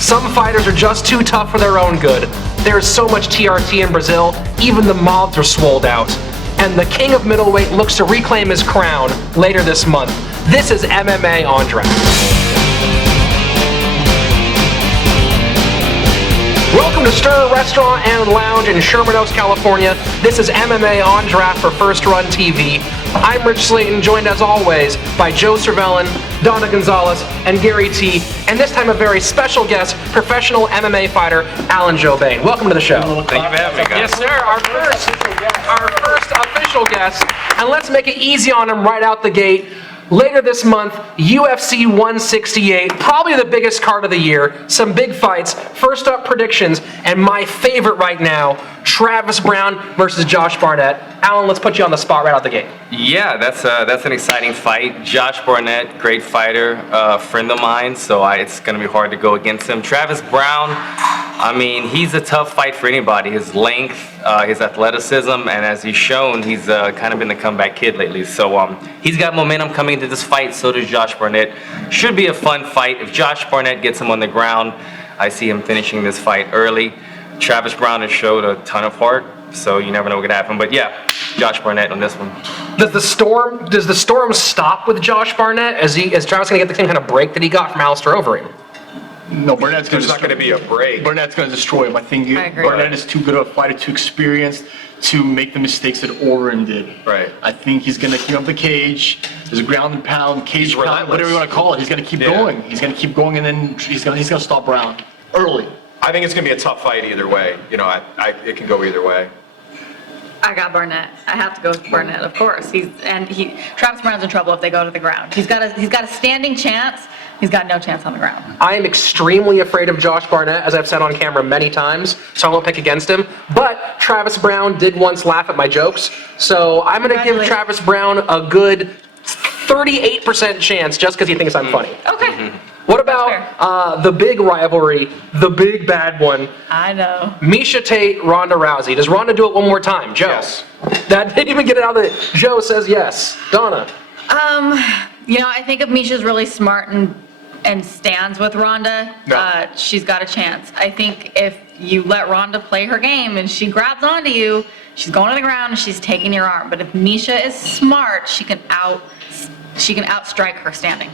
Some fighters are just too tough for their own good. There's so much TRT in Brazil, even the mobs are swolled out. And the king of middleweight looks to reclaim his crown later this month. This is MMA On Draft. Welcome to Stir Restaurant and Lounge in Sherman Oaks, California. This is MMA On Draft for First Run TV. I'm Rich Slayton, joined as always by Joe Cervellin, Donna Gonzalez, and Gary T. And this time a very special guest, professional MMA fighter, Alan Jobain. Welcome to the show. Thank you for having me, guys. Yes, sir. Our first official guest. And let's make it easy on him right out the gate. Later this month, UFC 168, probably the biggest card of the year. Some big fights. First up, predictions. And my favorite right now, Travis Browne versus Josh Barnett. Alan, let's put you on the spot right out the gate. Yeah, that's an exciting fight. Josh Barnett, great fighter, friend of mine, so it's going to be hard to go against him. Travis Browne, I mean, he's a tough fight for anybody. His length, his athleticism, and as he's shown, he's kind of been the comeback kid lately. So he's got momentum coming into this fight, so does Josh Barnett. Should be a fun fight. If Josh Barnett gets him on the ground, I see him finishing this fight early. Travis Browne has showed a ton of heart, so you never know what could happen. But yeah, Josh Barnett on this one. Does the storm stop with Josh Barnett? Is Travis going to get the same kind of break that he got from Alistair Overeem? No, Barnett's going to. There's not going to be a break. Barnett's going to destroy him. I think Barnett is too good of a fighter, too experienced to make the mistakes that Overeem did. Right. I think he's going to keep up the cage. There's a ground and pound, cage pound, whatever you want to call it. He's going to keep going. He's going to keep going, and then he's going to stop Browne early. I think it's going to be a tough fight either way. You know, it can go either way. I got Barnett. I have to go with Barnett, of course. Travis Browne's in trouble if they go to the ground. He's got a standing chance. He's got no chance on the ground. I am extremely afraid of Josh Barnett, as I've said on camera many times, so I won't pick against him. But Travis Browne did once laugh at my jokes, so I'm going to give Travis Browne a good 38% chance just because he thinks I'm funny. Okay. What about the big rivalry, the big bad one? I know. Miesha Tate, Ronda Rousey. Does Ronda do it one more time? Joe? Yes. That didn't even get it out of the... Joe says yes. Donna? I think if Misha's really smart and stands with Ronda, she's got a chance. I think if you let Ronda play her game and she grabs onto you, she's going to the ground and she's taking your arm. But if Miesha is smart, she can outstrike her standing.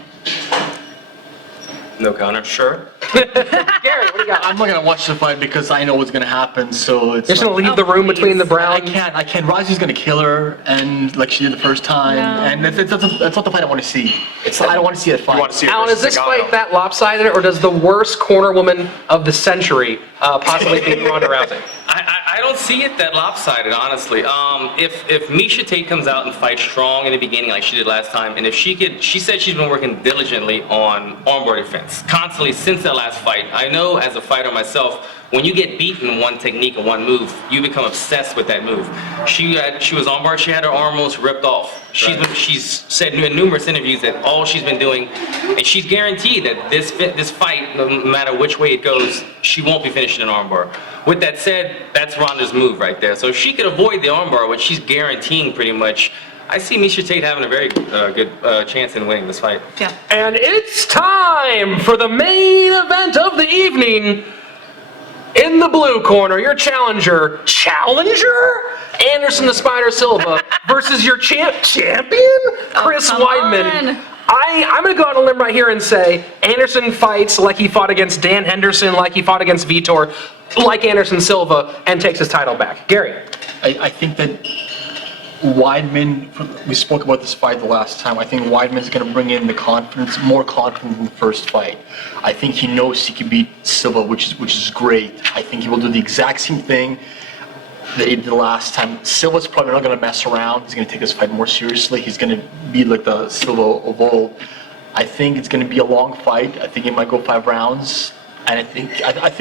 No counter. Sure. Gary, what do you got? I'm not going to watch the fight because I know what's going to happen, so it's... You're just going to leave the room between the Browns? I can't. Rousey's going to kill her, and like she did the first time, and that's not the fight I want to see. I don't want to see that fight. You want to see it Alan, is versus this Zagato. fight that lopsided, or does the worst corner woman of the century possibly be Ronda Rousey? I don't see it that lopsided, honestly. If Miesha Tate comes out and fights strong in the beginning like she did last time, and if she said she's been working diligently on armbar defense, constantly since that last fight. I know as a fighter myself, when you get beaten in one technique or one move, you become obsessed with that move. She was armbar, she had her arm almost ripped off. She's said in numerous interviews that all she's been doing, and she's guaranteed that this fight, no matter which way it goes, she won't be finishing an armbar. With that said, that's Ronda's move right there. So if she could avoid the armbar, which she's guaranteeing pretty much, I see Miesha Tate having a very good chance in winning this fight. Yeah. And it's time for the main event of the evening. In the blue corner, your challenger, Anderson the Spider Silva versus your champion, Chris Weidman. I'm going to go out on a limb right here and say Anderson fights like he fought against Dan Henderson, like he fought against Vitor, like Anderson Silva, and takes his title back. Gary? I think that Weidman, we spoke about this fight the last time. I think Weidman's going to bring in the confidence, more confidence in the first fight. I think he knows he can beat Silva, which is great. I think he will do the exact same thing that he did the last time. Silva's probably not going to mess around. He's going to take this fight more seriously. He's going to be like the Silva of old. I think it's going to be a long fight. I think it might go 5 rounds, and I think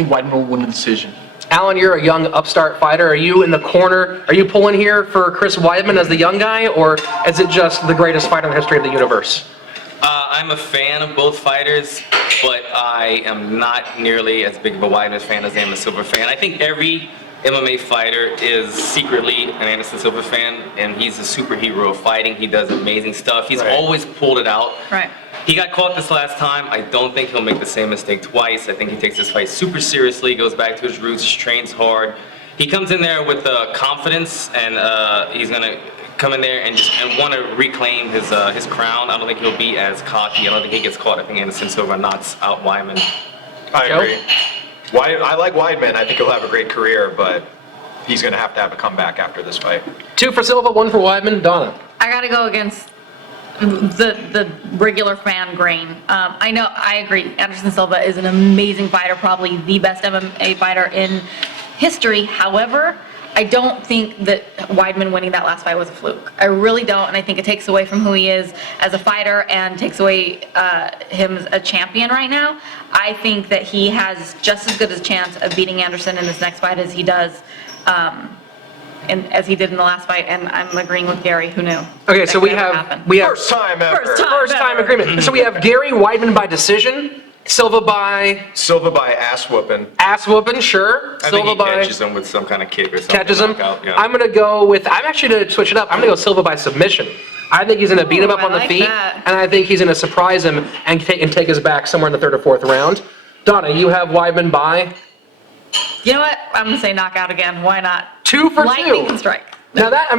Weidman will win the decision. Alan, you're a young upstart fighter. Are you in the corner? Are you pulling here for Chris Weidman as the young guy, or is it just the greatest fighter in the history of the universe? I'm a fan of both fighters, but I am not nearly as big of a Weidman fan as I am a Silva fan. I think every MMA fighter is secretly an Anderson Silva fan, and he's a superhero of fighting. He does amazing stuff. He's always pulled it out. Right. He got caught this last time. I don't think he'll make the same mistake twice. I think he takes this fight super seriously, goes back to his roots, trains hard. He comes in there with confidence, and he's gonna come in there and want to reclaim his crown. I don't think he'll be as cocky. I don't think he gets caught. I think Anderson Silva knocks out Weidman. I agree. I like Weidman. I think he'll have a great career, but he's going to have a comeback after this fight. 2 for Silva, 1 for Weidman. Donna. I gotta go against the regular fan grain. I agree. Anderson Silva is an amazing fighter, probably the best MMA fighter in history. However, I don't think that Weidman winning that last fight was a fluke. I really don't, and I think it takes away from who he is as a fighter and takes away him as a champion right now. I think that he has just as good a chance of beating Anderson in this next fight as he does. And as he did in the last fight, and I'm agreeing with Gary, who knew. Okay, so we have First time ever. first time agreement. So we have Gary Weidman by decision, Silva by ass whooping. ass whooping, sure. I think Silva he by catches him with some kind of kick or something. catches him. Knockout, yeah. I'm actually going to switch it up. I'm going to go Silva by submission. I think he's going to beat him up I on the like feet, that. and I think he's going to surprise him and take us back somewhere in the 3rd or 4th round. Donna, you have Weidman by You know what? I'm gonna say knockout again. Why not? 2 for 2. Lightning can strike. Now that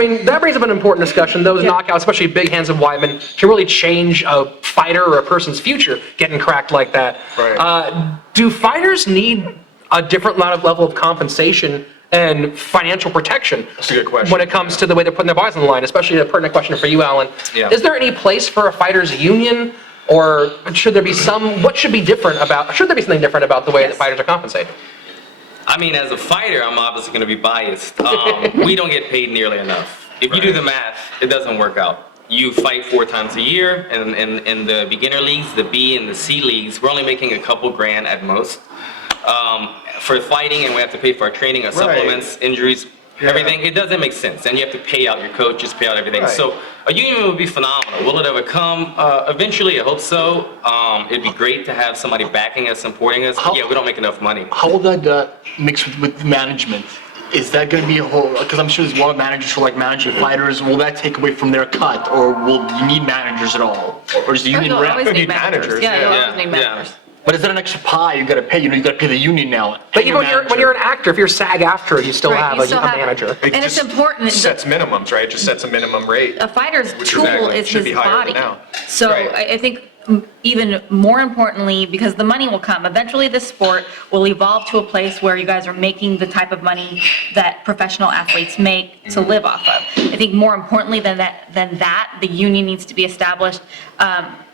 brings up an important discussion. Those Yeah. knockouts, especially big hands of Weidman, can really change a fighter or a person's future getting cracked like that. Right. Do fighters need a different level of compensation and financial protection? That's a good question. When it comes to the way they're putting their bodies on the line, especially a pertinent question for you, Alan. Yeah. Is there any place for a fighters union, or should there be should there be something different about the way that Yes. fighters are compensated? I mean, as a fighter, I'm obviously going to be biased. We don't get paid nearly enough. If you do the math, it doesn't work out. You fight 4 times a year, and in the beginner leagues, the B and the C leagues, we're only making a couple grand at most for fighting, and we have to pay for our training, our supplements, injuries, everything. It doesn't make sense, and you have to pay out your coaches, pay out everything. Right. So a union would be phenomenal. Will it ever come? Eventually, I hope so. It'd be great to have somebody backing us, supporting us. But yeah, we don't make enough money. How will that mix with management? Is that going to be a whole, because I'm sure there's a lot of managers who like managing fighters. Will that take away from their cut, or will you need managers at all? Or is the union You'll rep? always need managers, managers. Yeah, you'll yeah. always need Yeah. managers. But is that an extra pie you got to pay? You got to pay the union now. But and even when you're an actor, if you're SAG-AFTRA, you still Right, have you a still have- manager. And it's important. Sets minimums, right? Just sets a minimum rate. A fighter's Which tool exactly is should his be higher body. than now. So Right. I think even more importantly, because the money will come, eventually this sport will evolve to a place where you guys are making the type of money that professional athletes make to live off of. I think more importantly than that, the union needs to be established.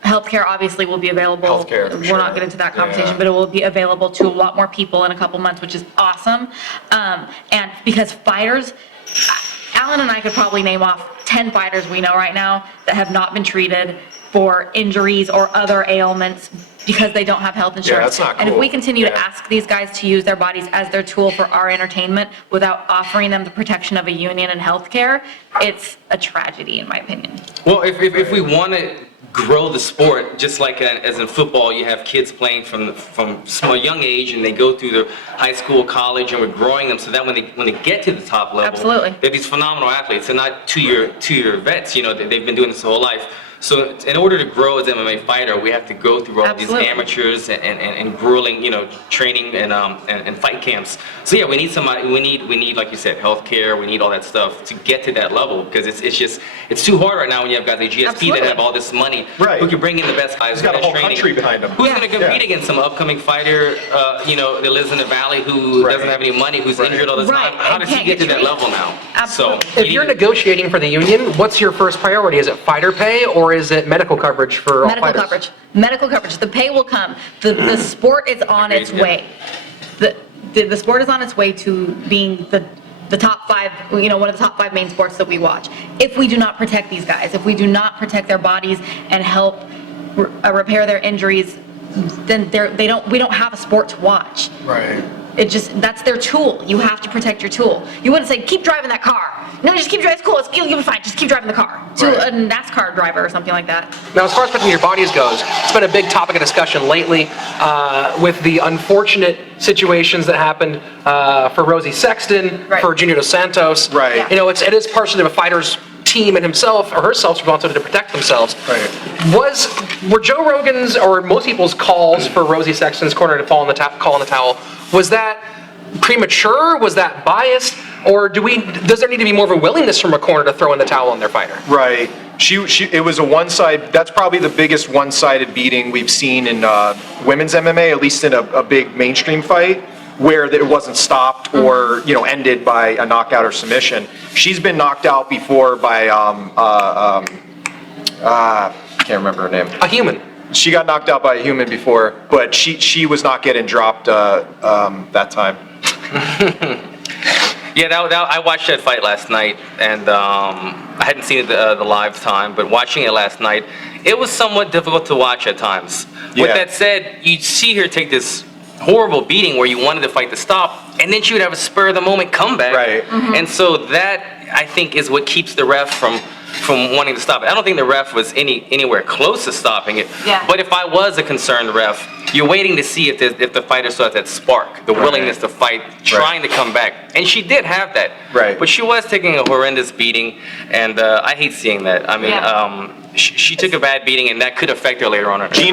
Healthcare obviously will be available. Healthcare, for We're not sure. getting into that conversation, Yeah. but it will be available to a lot more people in a couple months, which is awesome. And because fighters, Alan and I could probably name off 10 fighters we know right now that have not been treated for injuries or other ailments because they don't have health insurance. that's not And if cool. we continue to Yeah. ask these guys to use their bodies as their tool for our entertainment without offering them the protection of a union and healthcare, it's a tragedy in my opinion. Well, if we want to grow the sport, just like as in football, you have kids playing from small young age, and they go through the high school, college, and we're growing them so that when they get to the top level, Absolutely. they're these phenomenal athletes. They're not two-year vets. You know, they've been doing this their whole life. So in order to grow as an MMA fighter, we have to go through all Absolutely. these amateurs and grueling, training and fight camps. So yeah, we need somebody. We need like you said, healthcare. We need all that stuff to get to that level because it's too hard right now when you have guys like GSP Absolutely. that have all this money Right. who can bring in the best guys. He's got a best whole training. country behind him. Who's Yeah. going to compete Yeah. against some upcoming fighter, that lives in the valley who Right. doesn't have any money, who's Right. injured all the Right, time? How and does he can't get to get that treated. level now? Absolutely. So If you're negotiating for the union, what's your first priority? Is it fighter pay or is it medical coverage for all Medical fighters? coverage. Medical coverage. The pay will come. The sport is on its Agreed, way. The sport is on its way to being the top 5, one of the top 5 main sports that we watch. If we do not protect these guys, if we do not protect their bodies and help repair their injuries, then we don't have a sport to watch. Right. That's their tool. You have to protect your tool. You wouldn't say, keep driving that car. No, just keep driving, it's cool, you'll be fine, just keep driving the car. To Right. a NASCAR driver or something like that. Now, as far as protecting your bodies goes, it's been a big topic of discussion lately with the unfortunate situations that happened for Rosie Sexton, Right. for Junior Dos Santos. Right. Yeah. It is partially a fighter's team and himself or herself's responsibility to protect themselves. Right. Were Joe Rogan's or most people's calls for Rosie Sexton's corner to fall in the call in the towel, was that premature? Was that biased? Or does there need to be more of a willingness from a corner to throw in the towel on their fighter? Right. It was a one-side. That's probably the biggest one-sided beating we've seen in women's MMA, at least in a big mainstream fight, where it wasn't stopped or ended by a knockout or submission. She's been knocked out before by can't remember her name. A human. She got knocked out by a human before, but she was not getting dropped that time. Yeah, I watched that fight last night, and I hadn't seen it the live time, but watching it last night, it was somewhat difficult to watch at times. Yeah. With that said, you see her take this horrible beating where you wanted the fight to stop, and then she would have a spur of the moment comeback. Right. And so that, I think, is what keeps the ref from wanting to stop it. I don't think the ref was anywhere close to stopping it. Yeah. But if I was a concerned ref, you're waiting to see if the fighter still has that spark, the willingness to fight, trying to come back. And she did have that. Right. But she was taking a horrendous beating, and I hate seeing that. I mean, she took a bad beating, and that could affect her later on in her career.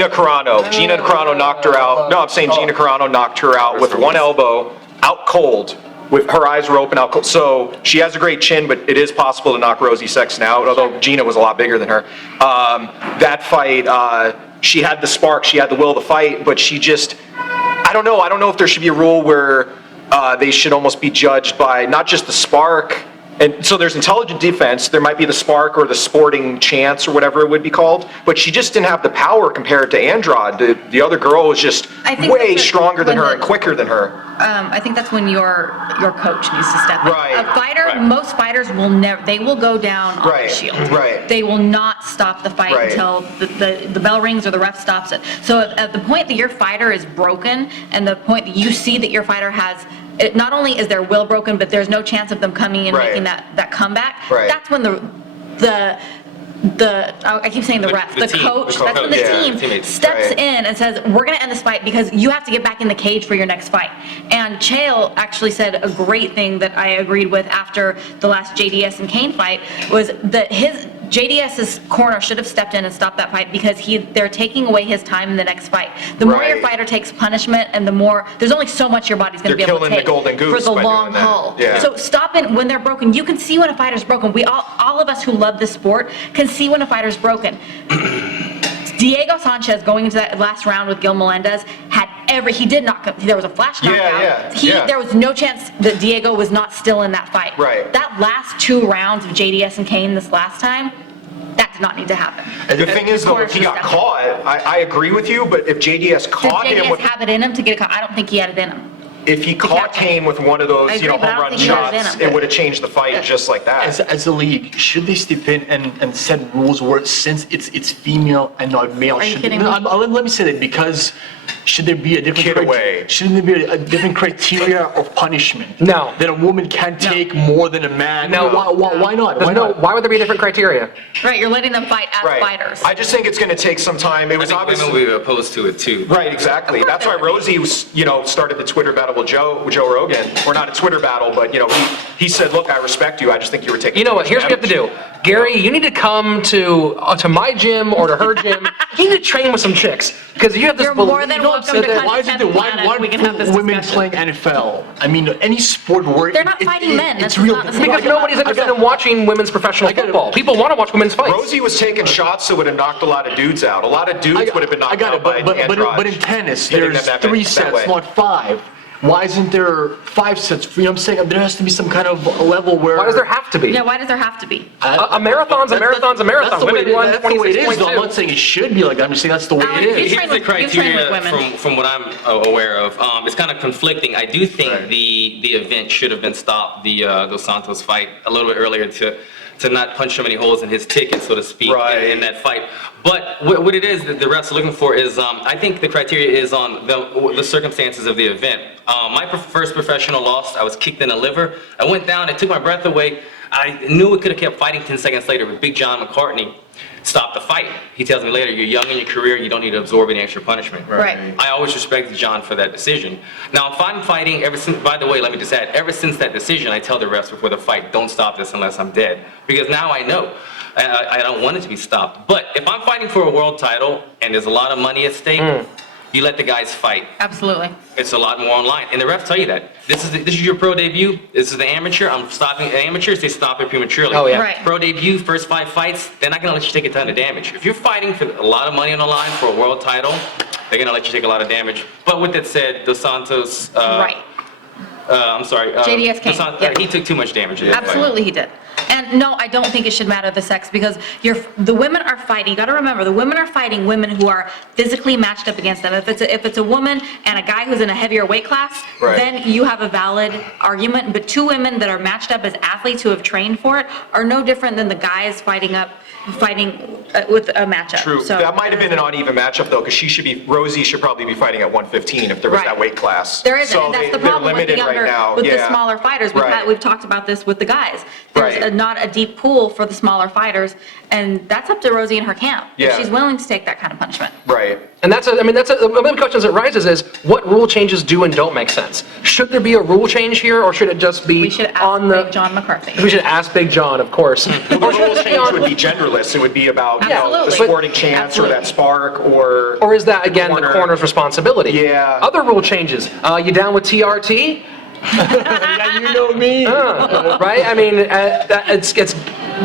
Gina Carano knocked her out. No, I'm saying Gina Carano knocked her out with one elbow, out cold, with her eyes were open, out cold. So she has a great chin, but it is possible to knock Rosie Sexton out, although Gina was a lot bigger than her. That fight, she had the spark, she had the will to fight, but she just, I don't know if there should be a rule where they should almost be judged by not just the spark. And so there's intelligent defense, there might be the spark or the sporting chance or whatever it would be called, but she just didn't have the power compared to Andrade. The other girl was just way stronger than her and quicker than her. I think that's when your coach needs to step in. Right. A fighter, Right. most fighters will never, they will go down on the shield. Right. They will not stop the fight Right. until the bell rings or the ref stops it. So at the point that your fighter is broken and the point that you see that your fighter has, not only is their will broken, but there's no chance of them coming and Right. making that comeback. Right. That's when I keep saying the ref, the the team, coach, the that's when the yeah, team teammates. steps Right. in and says, we're going to end this fight because you have to get back in the cage for your next fight. And Chael actually said a great thing that I agreed with after the last JDS and Kane fight, was that JDS's corner should have stepped in and stopped that fight because they're taking away his time in the next fight. The more your Right. fighter takes punishment and the more, there's only so much your body's going to be They're able to killing the take golden for goose the by long doing that. haul. Yeah. So stop it when they're broken. You can see when a fighter's broken. We all of us who love this sport can see when a fighter's broken. Diego Sanchez going into that last round with Gil Melendez he did not, there was a flash knockout. yeah. There was no chance that Diego was not still in that fight. Right. That last 2 rounds of JDS and Kane this last time, that did not need to happen. The thing is, though, if he got caught, I agree with you, but if JDS Does caught him JDS with, have it in him to get caught? I don't think he had it in him. if he caught Kane with one of those, I agree, but I home don't run think he had it in shots, him. it would have changed the fight just like that. As a league, should they step in and set rules where since it's female and not male? Are you should, kidding me? Let me say that because should there be a different Kid away. shouldn't there be a different criteria of punishment? No. That a woman can't take more than a man. No. Why not? Why not? Why would there be a different criteria? Right, you're letting them fight as Right. fighters. I just think it's going to take some time. It I was think obviously. women will be opposed to it too. Right, exactly. That's why Rosie was, started the Twitter battle with Joe Rogan, or not a Twitter battle, but he said, "Look, I respect you. I just think you were taking." You know what? Here's what you have to do. Gary, you need to come to my gym or to her gym. You need to train with some chicks because you have this. You're more than welcome to come Why to is it? Why Teperman. We can have this women discussion. playing NFL? I mean, any sport where They're not fighting men. It's That's real. not the same. Because nobody's interested in watching women's professional get it. football. People want to watch women's fights. Rosie was taking shots that would have knocked a lot of dudes out. A lot of dudes would have been knocked I got out it, by but in tennis, Hitting there's them that 3 way. sets, not 5. Why isn't there 5 sets? You know what I'm saying? There has to be some kind of a level where. Why does there have to be? Yeah, why does there have to be? A marathon's a marathon's a marathon. That's the way Women won that's the way it is. though. I'm 26.2. not saying it should be like that. I'm just saying that's the way Alan, it you is. train Here's the with- you train with criteria women. from what I'm aware of. It's kind of conflicting. I do think Right. the event should have been stopped, the Dos Santos fight, a little bit earlier to not punch so many holes in his ticket, so to speak, Right. in that fight. But what it is that the refs are looking for is, I think the criteria is on the circumstances of the event. My first professional loss, I was kicked in the liver. I went down, it took my breath away. I knew it could have kept fighting 10 seconds later with Big John McCartney. stop the fight. He tells me later, you're young in your career, you don't need to absorb any extra punishment. Right. I always respected John for that decision. Now, if I'm fighting, ever since, by the way, let me just add, ever since that decision, I tell the refs before the fight, don't stop this unless I'm dead. Because now I know. I don't want it to be stopped. But if I'm fighting for a world title and there's a lot of money at stake, you let the guys fight. Absolutely. It's a lot more online. And the refs tell you that. This is your pro debut. This is the amateur. I'm stopping amateurs. They stop it prematurely. Oh, yeah. Right. Pro debut, first 5 fights, they're not going to let you take a ton of damage. If you're fighting for a lot of money on the line for a world title, they're going to let you take a lot of damage. But with that said, Dos Santos, Right. I'm sorry. JDS King, Dos Santos, yeah. he took too much damage in that fight. Absolutely, he did. And no, I don't think it should matter the sex because the women are fighting. You got to remember, the women are fighting women who are physically matched up against them. If it's a woman and a guy who's in a heavier weight class, Right. then you have a valid argument. But 2 women that are matched up as athletes who have trained for it are no different than the guys fighting with a matchup. True. So, That might have been an uneven matchup though, because Rosie should probably be fighting at 115 if there was Right. that weight class. There isn't, So and that's the they're problem with the limited right younger, now. with the Yeah. smaller fighters. Right. We've talked about this with the guys. There's Right. not a deep pool for the smaller fighters, and that's up to Rosie and her camp. Yeah. If she's willing to take that kind of punishment. Right. And one of the questions that rises is, what rule changes do and don't make sense? Should there be a rule change here, or should it just be We should ask on the... Big John McCarthy. We should ask Big John, of course. The Or should rule it be change on- would be genderless. It would be about, you know, the Absolutely. sporting chance or that spark or. Or is that, again, the corner's responsibility? Yeah. Other rule changes. You down with TRT? Yeah, you know me. Right? I mean,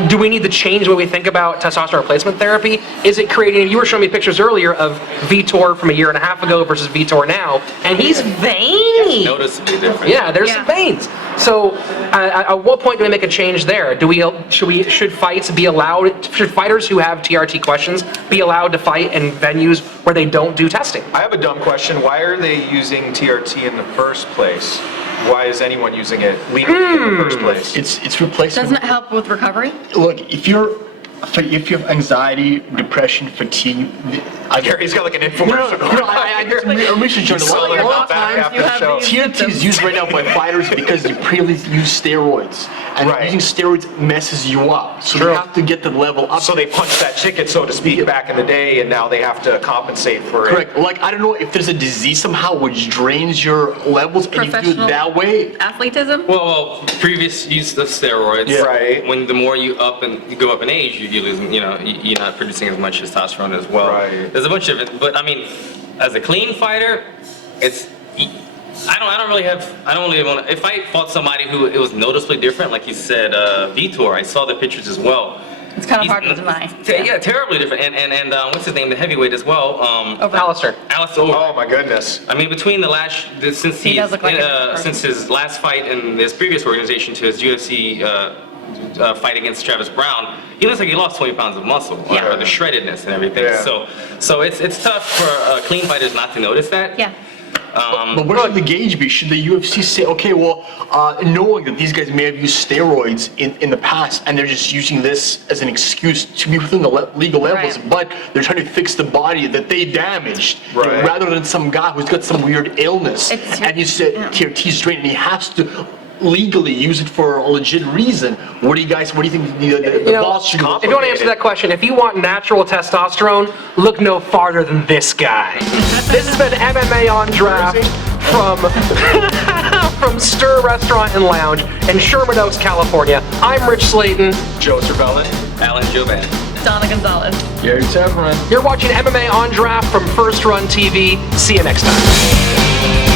do we need to change the way we think about testosterone replacement therapy? Is it creating, you were showing me pictures earlier of Vitor from a year and a half ago versus Vitor now, and he's veiny. Noticeably different. Yeah, there's some veins. So, at what point do we make a change there? Should fights be allowed? Should fighters who have TRT questions be allowed to fight in venues where they don't do testing? I have a dumb question. Why are they using TRT in the first place? Why is anyone using it legally in the first place? It's replacing. Doesn't it help with recovery? Look, if you have anxiety, depression, fatigue, Gary's got like an infomercial. I researched on saw it a on lot of the back times. after the show. TRT is used right now by fighters because you previously used steroids, and Right. using steroids messes you up. So you have to get the level up. So they punched that ticket, so to speak, back in the day, and now they have to compensate for it. Correct. Like, I don't know if there's a disease somehow which drains your levels, and you do it Professional that way. athletism? Well, previous use of steroids. Yeah. Right. When the more you go up in age, you lose. You're not producing as much testosterone as well. Right. There's a bunch of it, but I mean, as a clean fighter, I don't really want to. If I fought somebody who it was noticeably different, like you said, Vitor, I saw the pictures as well. It's kind of He's hard to deny. Yeah, terribly different. And what's his name? The heavyweight as well. Alistair. Alistair. Oh my goodness. I mean, between since He does look like a different person. since his last fight in his previous organization to his UFC fight against Travis Brown, he looks like he lost 20 pounds of muscle, Yeah. or the shreddedness and everything. Yeah. So it's tough for clean fighters not to notice that. Yeah. But what should the gauge be? Should the UFC say, okay, well, knowing that these guys may have used steroids in the past, and they're just using this as an excuse to be within the legal levels, Right. but they're trying to fix the body that they damaged, Right. rather than some guy who's got some weird illness, It's- and you said yeah. TRT strain, and he has to legally use it for a legit reason. What do you think the boss should do? If you want to answer that question, if you want natural testosterone, look no farther than this guy. This has been MMA On Draft from Stir Restaurant and Lounge in Sherman Oaks, California. I'm Rich Slayton. Joe Cervelli. Alan Joban. Donna Gonzalez. Gary Teperman. You're watching MMA On Draft from First Run TV. See you next time.